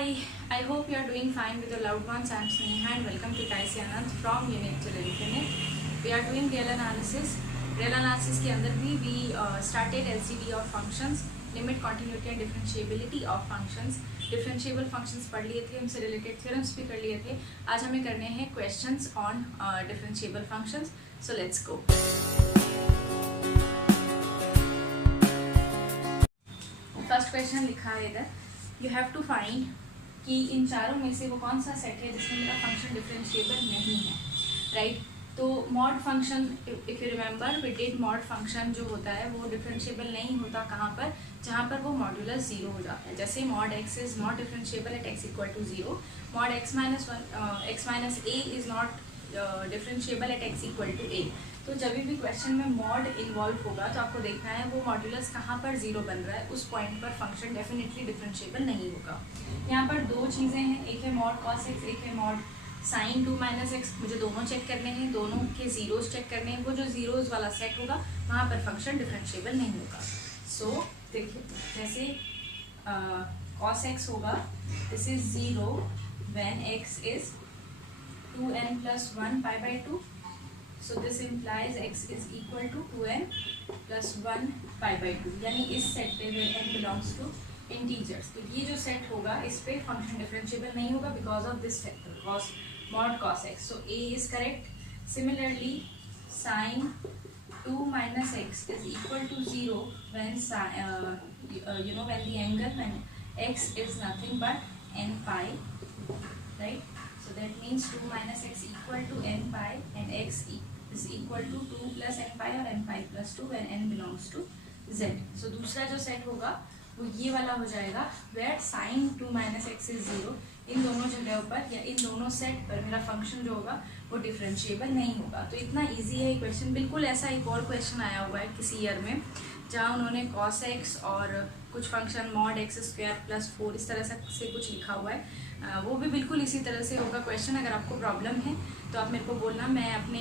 Hi, I hope you are doing fine with your loved ones. I am Sneha and welcome to Taisi Anand from Unit to Infinite. We are doing real analysis. Real analysis के अंदर भी we started LCD of functions, limit, continuity and differentiability of functions. Differentiable functions पढ़ लिए थे, हमसे related theorems भी कर लिए थे. आज हमें करने हैं questions on differentiable functions. So let's go. First question लिखा है इधर, यू हैव टू फाइंड कि इन चारों में से वो कौन सा सेट है जिसमें मेरा फंक्शन डिफरेंशिएबल नहीं है, राइट? तो mod function, if you remember we did mod function जो होता है वो डिफरेंशिएबल नहीं होता कहाँ पर, जहाँ पर वो मॉड्यूलस जीरो हो जाता है. जैसे mod x is not differentiable at x equal to zero, mod x minus a is not differentiable at x equal to a. तो जब भी क्वेश्चन में मॉड इन्वॉल्व होगा तो आपको देखना है वो मॉड्यूलस कहाँ पर जीरो बन रहा है, उस पॉइंट पर फंक्शन डेफिनेटली डिफरेंशिएबल नहीं होगा. यहाँ पर दो चीज़ें हैं, एक है मॉड कॉस एक्स, एक है मॉड साइन 2 माइनस एक्स. मुझे दोनों चेक करने हैं, दोनों के जीरोज चेक करने हैं. वो जो जीरोज वाला सेट होगा वहाँ पर फंक्शन डिफरेंशिएबल नहीं होगा. सो देखिए, जैसे कॉस एक्स होगा, this is zero when x is 2n plus 1 pi by 2. So this implies x is equal to 2n plus 1 pi by 2. यानी इस सेट पे where n belongs to integers, तो ये जो सेट होगा इस पे फंक्शन डिफरेंशिएबल नहीं होगा because of this factor cos mod cos x. So a is correct. Similarly, sin 2 minus x is equal to 0 when when the angle when x is nothing but n pi, right? So that means 2 minus x equal to n pi and x is equal to 2 plus n pi or n pi plus 2 when n belongs to z. So दूसरा जो set होगा वो ये वाला हो जाएगा where sin 2 minus x is 0. इन दोनों जगहों पर या इन दोनों सेट पर मेरा फंक्शन जो होगा वो डिफरेंशिएबल नहीं होगा. तो इतना इजी है ये क्वेश्चन. बिल्कुल ऐसा एक और क्वेश्चन आया हुआ है किसी ईयर में जहाँ उन्होंने cos x और कुछ function mod x square plus 4 इस तरह से कुछ लिखा हुआ है. वो भी बिल्कुल इसी तरह से होगा क्वेश्चन. अगर आपको प्रॉब्लम है तो आप मेरे को बोलना, मैं अपने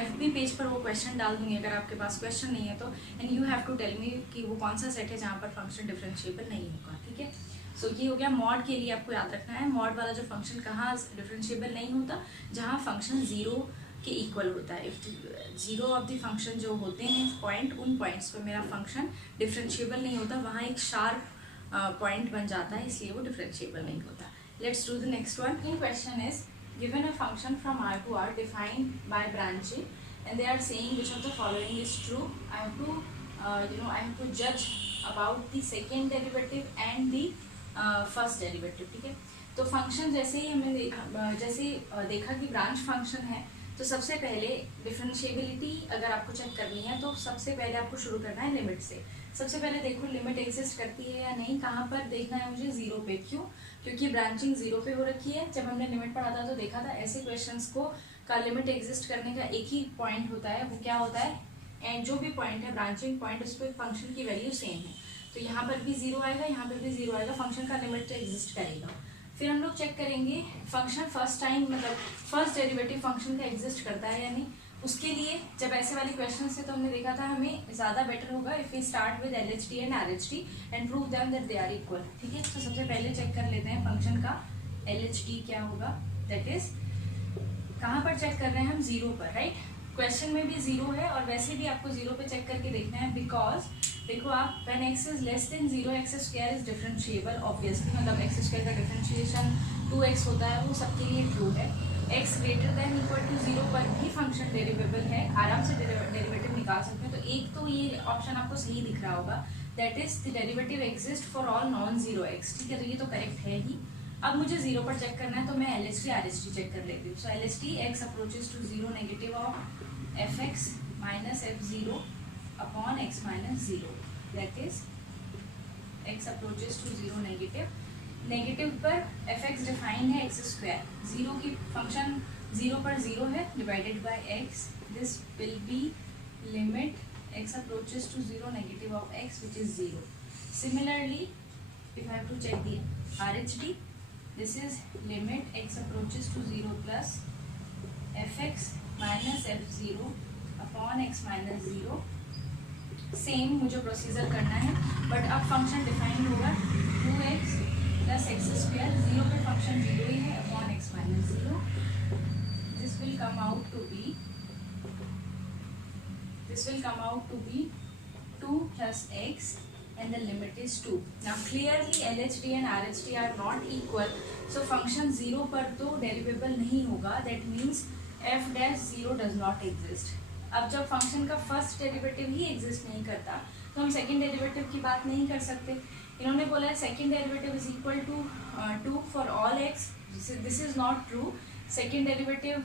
FB पेज पर वो क्वेश्चन डाल दूँगी अगर आपके पास क्वेश्चन नहीं है तो. And you have to tell me कि वो कौन सा सेट है जहाँ पर फंक्शन डिफरेंशिएबल नहीं होगा, ठीक है? सो ये हो गया मॉड के लिए. आपको याद रखना है मॉड वाला जो फंक्शन कहाँ डिफरेंशिएबल नहीं होता, जहाँ फंक्शन जीरो के इक्वल होता है. If zero of the function जो होते हैं पॉइंट, उन पॉइंट्स पर मेरा फंक्शन डिफरेंशिएबल नहीं होता, वहाँ एक शार्प पॉइंट बन जाता है, इसलिए वो डिफरेंशिएबल नहीं होता. Let's do the next one. In question is given a function from R to R defined by branching and they are saying which of the following is true. I have to I have to judge about the second derivative and the first derivative, ठीक है? तो function जैसे ही हमने देखा कि branch function है, तो सबसे पहले डिफरेंशिएबिलिटी अगर आपको चेक करनी है तो सबसे पहले आपको शुरू करना है लिमिट से. सबसे पहले देखो लिमिट एग्जिस्ट करती है या नहीं. कहाँ पर देखना है मुझे? जीरो पे. क्यों? क्योंकि ब्रांचिंग जीरो पे हो रखी है. जब हमने लिमिट पढ़ा था तो देखा था ऐसे क्वेश्चंस को का लिमिट एग्जिस्ट करने का एक ही पॉइंट होता है, वो क्या होता है? एंड जो भी पॉइंट है ब्रांचिंग पॉइंट, उस पर फंक्शन की वैल्यू सेम है. तो यहाँ पर भी जीरो आएगा, यहाँ पर भी जीरो आएगा, फंक्शन का लिमिट तो एग्जिस्ट करेगा. फिर हम लोग चेक करेंगे फंक्शन फर्स्ट टाइम मतलब फर्स्ट डेरिवेटिव फंक्शन का एग्जिस्ट करता है या नहीं. उसके लिए जब ऐसे वाले क्वेश्चन से तो हमने देखा था हमें ज़्यादा बेटर होगा if we start with LHT and RHT and prove them that they are equal, ठीक है? तो सबसे पहले चेक कर लेते हैं फंक्शन का LHT क्या होगा. दैट इज कहाँ पर चेक कर रहे हैं हम? जीरो पर, राइट? क्वेश्चन में भी जीरो है और वैसे भी आपको जीरो पे चेक करके देखना है बिकॉज देखो आप when x is less than zero x square is differentiable obviously. मतलब एक्स स्क्वायर का डिफरेंशिएशन 2x होता है, वो सबके लिए ट्रू है. x greater than equal to zero पर भी फंक्शन डेरिवेबल है, आराम से डेरिवेटिव निकाल सकते हैं. तो एक तो ये ऑप्शन आपको सही दिख रहा होगा, that is the derivative exist for all non zero x, ठीक है? तो ये तो करेक्ट है ही. अब मुझे जीरो पर चेक करना है तो मैं LHT RHT चेक कर लेती हूँ. So LHT x approaches to zero negative of fx minus f0 upon x minus zero, that is x approaches to zero negative पर fx डिफाइंड है x स्क्वायर. जीरो की फंक्शन जीरो पर zero है divided by x. This will be limit x approaches to zero negative of x which is zero. Similarly if I have to check the RHT, this is limit x approaches to 0 plus fx minus f0 upon x minus 0. Same मुझे procedure करना है but अब function defined होगा 2x plus x square. Zero out to be 2 plus x and the limit is 2. Now clearly LHT and RHT are not equal, so function 0 पर तो derivable नहीं होगा. That means f dash 0 does not exist. अब जब function का first derivative ही exist नहीं करता तो हम सेकंड डेरिवेटिव की बात नहीं कर सकते. इन्होंने बोला है second derivative is equal to 2 for all x. This is not true. Second derivative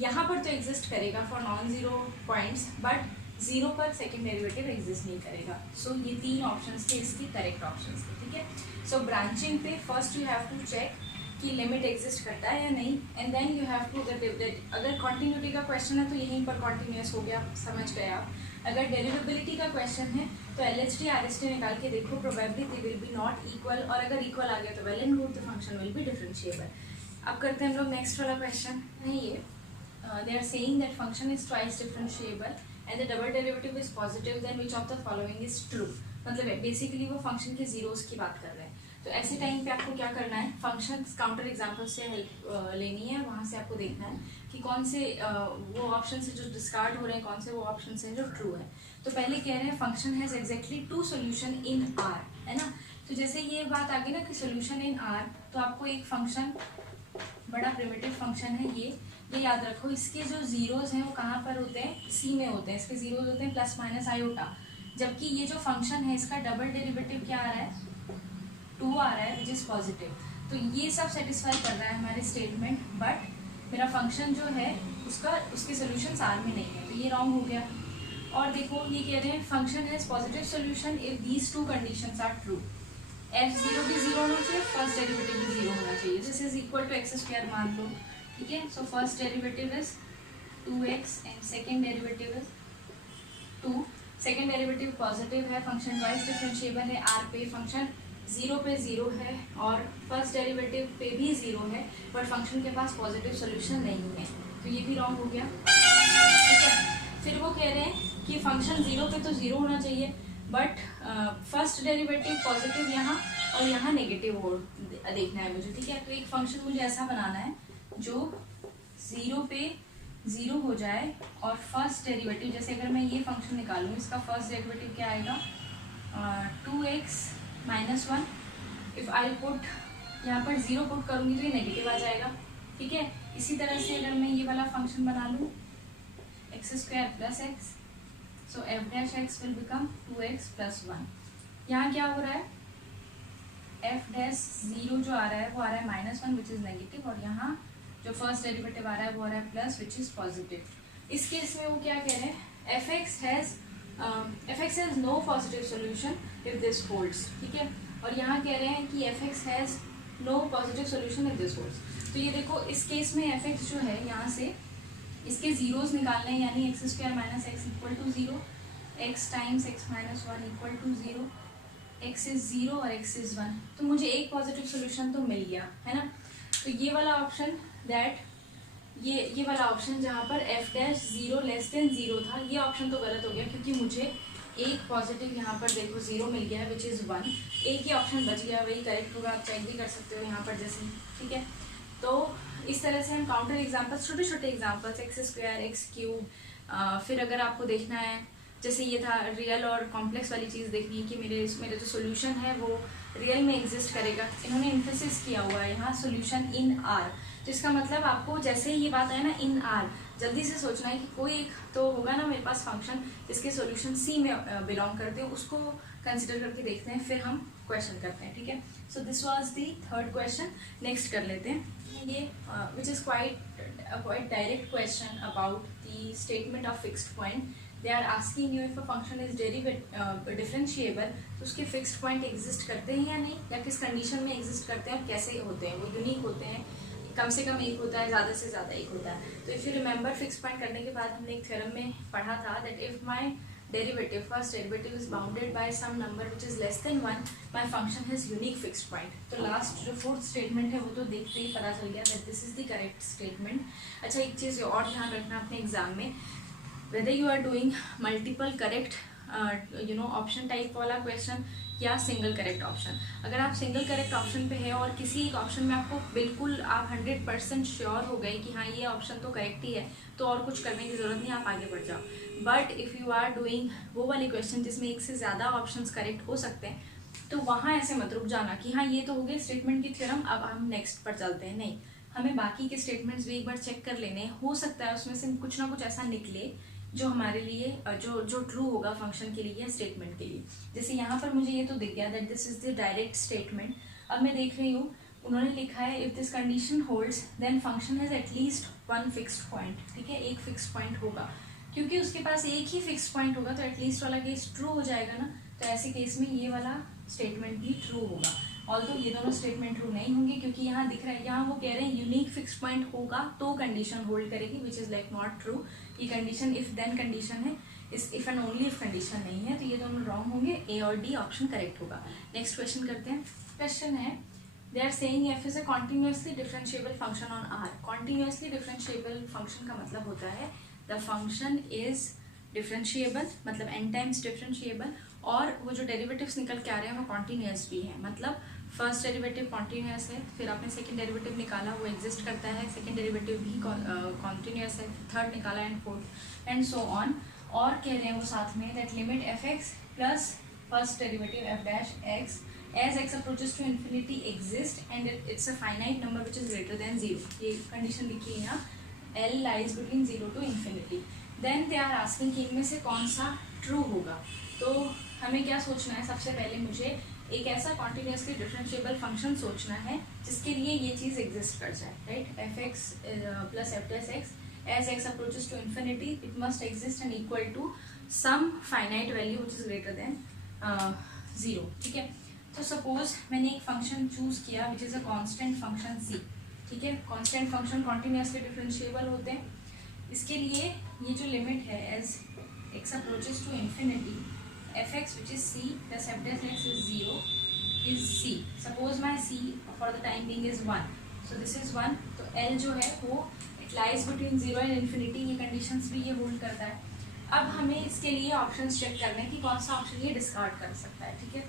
यहाँ पर तो एग्जिस्ट करेगा for non zero points, but zero पर सेकंड डेरिवेटिव एग्जिस्ट नहीं करेगा. सो ये तीन ऑप्शंस थे, इसके करेक्ट ऑप्शंस थे. ठीक है. सो ब्रांचिंग पे first you have to check कि लिमिट एग्जिस्ट करता है या नहीं, and then you have to अगर कॉन्टिन्यूटी का क्वेश्चन है तो यहीं पर कॉन्टिन्यूस हो गया, समझ गए आप. अगर डेरिवेबिलिटी का क्वेश्चन है तो LHT RHT निकाल के देखो, probably they will be not equal, और अगर इक्वल आ गया तो well and good, the function will be differentiable. अब करते हैं हम लोग नेक्स्ट वाला क्वेश्चन. नहीं, ये they are saying that function is twice differentiable and the double derivative is positive, then which of the following is true. मतलब basically वो फंक्शन के जीरोस की बात कर रहे हैं. तो ऐसे टाइम पे आपको क्या करना है, फंक्शन काउंटर एग्जाम्पल से हेल्प लेनी है, वहाँ से आपको देखना है कि कौन से वो ऑप्शन है जो डिस्कार्ड हो रहे हैं, कौन से वो ऑप्शन हैं जो ट्रू है. तो पहले कह रहे हैं function has exactly 2 solution in are, है ना. तो जैसे ये बात आ गई ना कि सोल्यूशन इन आर, तो आपको एक फंक्शन बड़ा प्रिमिटिव फंक्शन है ये याद रखो. इसके जो जीरोज हैं वो कहाँ पर होते हैं, सी में होते हैं. इसके जीरोज होते हैं प्लस माइनस आयोटा, जबकि ये जो फंक्शन है इसका डबल डेरिवेटिव क्या आ रहा है, 2 आ रहा है, विच इज़ पॉजिटिव. तो ये सब सेटिस्फाई कर रहा है हमारे स्टेटमेंट, बट मेरा फंक्शन जो है उसके सोल्यूशन आर में नहीं है, तो ये रॉन्ग हो गया. और देखो ये कह रहे हैं function has positive solution if these 2 conditions are true. f0 भी 0 होना चाहिए, फर्स्ट डेरिवेटिव भी 0 होना चाहिए. This is equal to x square मान लो. ठीक है. So first derivative is 2x and second derivative is 2. Second derivative positive है, फंक्शन वाइज डिफरेंशिएबल है, आर पे फंक्शन 0 पे 0 है और फर्स्ट डेरिवेटिव पे भी 0 है, बट फंक्शन के पास पॉजिटिव सोल्यूशन नहीं है, तो ये भी रॉन्ग हो गया. ठीक है. फिर वो कह रहे हैं कि फंक्शन 0 पे तो 0 होना चाहिए, बट फर्स्ट डेरिवेटिव पॉजिटिव यहाँ और यहाँ नेगेटिव हो देखना है मुझे. ठीक है. तो एक फंक्शन मुझे ऐसा बनाना है जो 0 पे 0 हो जाए और फर्स्ट डेरिवेटिव, जैसे अगर मैं ये फंक्शन निकालूँ, इसका फर्स्ट डेरिवेटिव क्या आएगा, 2x minus 1. If I put यहाँ पर 0 पुट करूँगी तो ये नेगेटिव आ जाएगा. ठीक है. इसी तरह से अगर मैं ये वाला फंक्शन बना लूँ x square plus x, so F dash x will become 2x plus 1. यहाँ क्या हो रहा है, एफ डैश 0 जो आ रहा है वो आ रहा है माइनस 1 विच इज़ नेगेटिव, और यहाँ जो फर्स्ट डेरिवेटिव आ रहा है वो आ रहा है प्लस विच इज़ पॉजिटिव. इस केस में वो क्या कह रहे हैं, f x has no positive solution if this holds. ठीक है. और यहाँ कह रहे हैं कि f x has no positive solution if this holds. तो ये देखो इस केस में एफ एक्स जो है यहाँ से इसके जीरोज निकालने हैं, यानी x square minus x equal to 0, x times x minus 1 equal to 0, x is 0 और एक्स इज 1. तो मुझे एक पॉजिटिव सोल्यूशन तो मिल गया, है ना. तो ये वाला ऑप्शन ये वाला ऑप्शन जहाँ पर एफ डैश 0 लेस देन 0 था, ये ऑप्शन तो गलत हो गया, क्योंकि मुझे एक पॉजिटिव यहाँ पर देखो 0 मिल गया है विच इज़ 1. एक ही ऑप्शन बच गया, वही करेक्ट होगा, आप चेक भी कर सकते हो यहाँ पर जैसे. ठीक है. तो इस तरह से हम काउंटर एग्जाम्पल्स, छोटे छोटे examples, x square x cube, फिर अगर आपको देखना है जैसे ये था रियल और कॉम्प्लेक्स वाली चीज़ देखनी है कि मेरे जो सोल्यूशन है वो रियल में एग्जिस्ट करेगा. इन्होंने इन्फोसिस किया हुआ है यहाँ सोल्यूशन इन आर, तो इसका मतलब आपको जैसे ही ये बात आए ना इन आर, जल्दी से सोचना है कि कोई एक तो होगा ना मेरे पास फंक्शन जिसके सोल्यूशन सी में बिलोंग करते हैं, उसको कंसिडर करके देखते हैं, फिर हम क्वेश्चन करते हैं. ठीक है. So this was the third question. Next कर लेते हैं ये which is quite direct question about the statement of fixed point. They are asking you if a function is differentiable, तो उसके फिक्स्ड पॉइंट एग्जिस्ट करते हैं या नहीं, या किस कंडीशन में एग्जिस्ट करते हैं और कैसे होते हैं, वो यूनिक होते हैं, कम से कम एक होता है, ज़्यादा से ज़्यादा एक होता है. तो if you remember fix point करने के बाद हमने एक थ्योरम में पढ़ा था that if my derivative first derivative is bounded by some number which is less than 1, my function has unique fixed point. तो लास्ट जो फोर्थ स्टेटमेंट है वो तो देखते ही पता चल गया that this is the correct statement. अच्छा, एक चीज़ और ध्यान रखना अपने एग्जाम में, whether you are doing multiple correct option type वाला क्वेश्चन या सिंगल करेक्ट ऑप्शन। अगर आप सिंगल करेक्ट ऑप्शन पे है और किसी एक ऑप्शन में आपको बिल्कुल आप 100% श्योर हो गए कि हाँ ये ऑप्शन तो करेक्ट ही है, तो और कुछ करने की ज़रूरत नहीं, आप आगे बढ़ जाओ। But if you are doing वो वाली क्वेश्चन जिसमें एक से ज़्यादा ऑप्शंस करेक्ट हो सकते हैं, तो वहाँ ऐसे मत रुक जाना कि हाँ ये तो हो गया स्टेटमेंट की थ्योरम, अब हम नेक्स्ट पर चलते हैं। नहीं, हमें बाकी के स्टेटमेंट्स भी एक बार चेक कर लेने हैं, हो सकता है उसमें से कुछ ना कुछ ऐसा निकले जो हमारे लिए जो ट्रू होगा फंक्शन के लिए या स्टेटमेंट के लिए। जैसे यहाँ पर मुझे ये तो दिख गया that this is the direct statement. अब मैं देख रही हूँ उन्होंने लिखा है if this condition holds then function has at least one fixed point. ठीक है, एक फिक्स्ड पॉइंट होगा, क्योंकि उसके पास एक ही फिक्स्ड पॉइंट होगा तो एटलीस्ट वाला केस ट्रू हो जाएगा ना। तो ऐसे केस में ये वाला स्टेटमेंट भी ट्रू होगा। ऑल्दो ये दोनों स्टेटमेंट ट्रू नहीं होंगे, क्योंकि यहाँ दिख रहा है, यहाँ वो कह रहे हैं यूनिक फिक्स्ड पॉइंट होगा तो कंडीशन होल्ड करेगी, which is like not true. ये कंडीशन इफ देन कंडीशन है, इस if and only if condition नहीं है, तो ये दोनों रॉन्ग होंगे, ए और डी ऑप्शन करेक्ट होगा। नेक्स्ट क्वेश्चन करते हैं। क्वेश्चन है they are saying f is a continuously differentiable function on R. Continuously differentiable function का मतलब होता है द फंक्शन इज डिफरेंशिएबल, मतलब n टाइम्स डिफरेंशिएबल, और वो जो डेरिवेटिव्स निकल के आ रहे हैं वो कॉन्टिन्यूस भी है। मतलब फर्स्ट डेरिवेटिव कॉन्टिन्यूस है, फिर आपने सेकंड डेरिवेटिव निकाला वो एग्जिस्ट करता है, सेकंड डेरिवेटिव भी कॉन्टिन्यूस है, थर्ड निकाला and fourth and so on. और कह रहे हैं वो साथ में that limit f x plus first derivative f dash x as x approaches to infinity exist and it's a finite number which is greater than zero. ये condition लिखी है यहाँ, L lies between zero to infinity. Then they are asking कि इनमें से कौन सा true होगा। तो हमें क्या सोचना है, सबसे पहले मुझे एक ऐसा कॉन्टिन्यूसली डिफरेंशिएबल फंक्शन सोचना है जिसके लिए ये चीज़ एग्जिस्ट कर जाए, right. F x plus f dash x as x approaches to infinity it must exist and equal to some finite value which is greater than zero. ठीक है, तो सपोज मैंने एक फंक्शन चूज किया which is a constant function c. ठीक है, constant function continuously differentiable होते हैं। इसके लिए ये जो लिमिट है as x approaches to infinity f x which is c plus f dash x is zero is c. Suppose my c for the time being is one, so this is one. तो L जो है वो it lies between zero and infinity, ये conditions भी ये hold करता है। अब हमें इसके लिए ऑप्शंस चेक करने हैं कि कौन सा ऑप्शन ये डिस्कार्ड कर सकता है। ठीक है,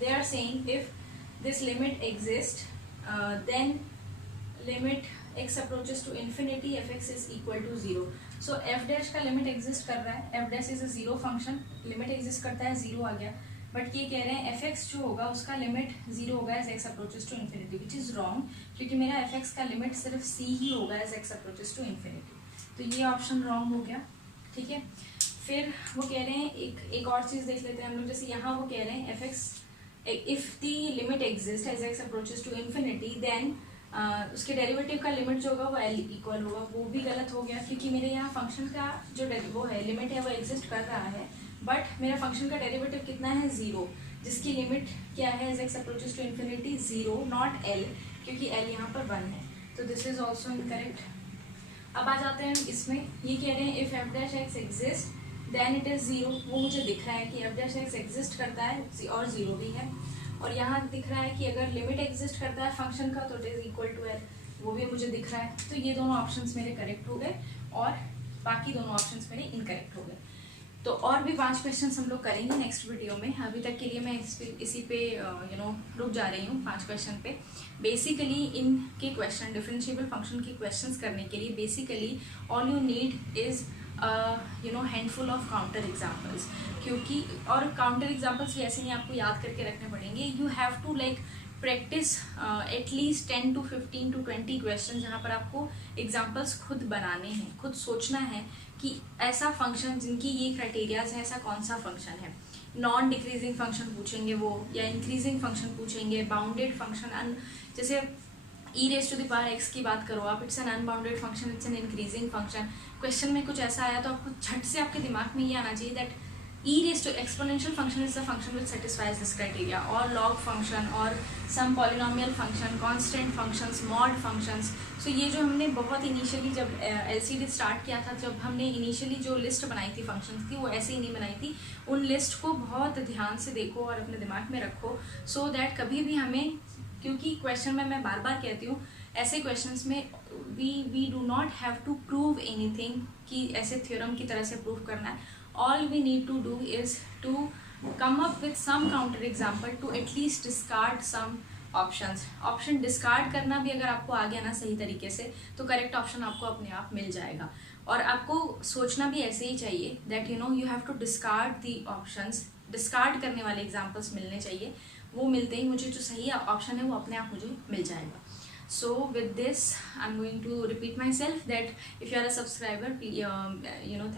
they are saying if this limit exist then limit x approaches to infinity fx is equal to 0. So f dash का लिमिट एग्जिस्ट कर रहा है, f dash is a zero function, limit exist करता है, जीरो आ गया। But ये कह रहे हैं fx जो होगा उसका लिमिट जीरो होगा as x approaches to infinity, which is wrong, क्योंकि मेरा fx का लिमिट सिर्फ c ही होगा as x approaches to infinity। तो ये ऑप्शन रॉन्ग हो गया। ठीक है, फिर वो कह रहे हैं एक और चीज़ देख लेते हैं हम लोग। जैसे यहाँ वो कह रहे हैं fx if the limit exists as x approaches to infinity then उसके डेरिवेटिव का लिमिट जो होगा वो एल इक्वल होगा। वो भी गलत हो गया, क्योंकि मेरे यहाँ फंक्शन का जो वो है लिमिट है वो एग्जिस्ट कर रहा है, बट मेरा फंक्शन का डेरिवेटिव कितना है, जीरो, जिसकी लिमिट क्या है as x approaches to infinity zero, not L, क्योंकि एल यहाँ पर वन है। तो दिस इज ऑल्सो इनकरेक्ट। अब आ जाते हैं इसमें, ये कह रहे हैं if f dash x exist then it is zero. वो मुझे दिख रहा है कि एफ डैश एक्स एग्जिस्ट करता है और जीरो भी है, और यहाँ दिख रहा है कि अगर लिमिट एग्जिस्ट करता है फंक्शन का तो it is equal to L, वो भी मुझे दिख रहा है। तो ये दोनों ऑप्शंस मेरे करेक्ट हो गए और बाकी दोनों ऑप्शंस मेरे इनकरेक्ट हो गए। तो और भी 5 क्वेश्चंस हम लोग करेंगे नेक्स्ट वीडियो में। अभी तक के लिए मैं इसी पे रुक जा रही हूँ 5 क्वेश्चन पे। बेसिकली इनके क्वेश्चन डिफरेंशिएबल फंक्शन के क्वेश्चंस करने के लिए basically all you need is handful of counter examples, क्योंकि और काउंटर एग्जाम्पल्स भी ऐसे ही आपको याद करके रखने पड़ेंगे। You have to like practice at least 10 to 15 to 20 question, जहाँ पर आपको एग्जाम्पल्स खुद बनाने हैं, खुद सोचना है कि ऐसा फंक्शन जिनकी ये क्राइटेरियाज है, ऐसा कौन सा फंक्शन है। नॉन डिक्रीजिंग फंक्शन पूछेंगे वो, या इंक्रीजिंग फंक्शन पूछेंगे, बाउंडेड फंक्शन, जैसे e raise to the power x की बात करो आप, it's an unbounded function, it's an increasing function. Question में कुछ ऐसा आया तो आपको झट से आपके दिमाग में ये आना चाहिए that e raise to exponential function is the function which satisfies this criteria, और लॉग फंक्शन और some polynomial function, constant functions, mod functions. So ये जो हमने बहुत इनिशियली जब एलसीडी स्टार्ट किया था, जब हमने इनिशियली जो लिस्ट बनाई थी फंक्शंस की, वो ऐसे ही नहीं बनाई थी। उन लिस्ट को बहुत ध्यान से देखो और अपने दिमाग में रखो, सो दैट कभी भी हमें, क्योंकि क्वेश्चन में मैं बार बार कहती हूँ ऐसे क्वेश्चंस में we do not have to prove anything कि ऐसे थ्योरम की तरह से प्रूव करना है। All we need to do is to come up with some counter example to at least discard some options. Option discard करना भी अगर आपको आ गया ना सही तरीके से, तो करेक्ट ऑप्शन आपको अपने आप मिल जाएगा. और आपको सोचना भी ऐसे ही चाहिए that you have to discard the options. Discard करने वाले एग्जाम्पल्स मिलने चाहिए, वो मिलते ही मुझे जो सही ऑप्शन है वो अपने आप मुझे मिल जाएगा. So with this I'm going to repeat myself that if you are a subscriber,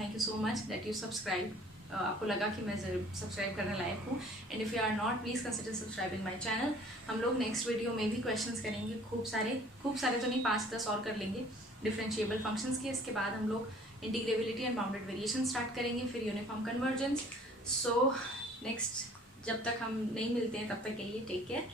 thank you so much that you subscribe. आपको लगा कि मैं सब्सक्राइब करने लायक हूँ. And if you are not, please consider subscribing my channel. हम लोग next video में भी क्वेश्चंस करेंगे, खूब सारे तो नहीं, 5-10 और कर लेंगे डिफरेंशिएबल फंक्शंस के. इसके बाद हम लोग integrability and bounded variation start करेंगे, फिर यूनिफॉर्म कन्वर्जेंस. सो नेक्स्ट, जब तक हम नहीं मिलते हैं तब तक के लिए टेक केयर.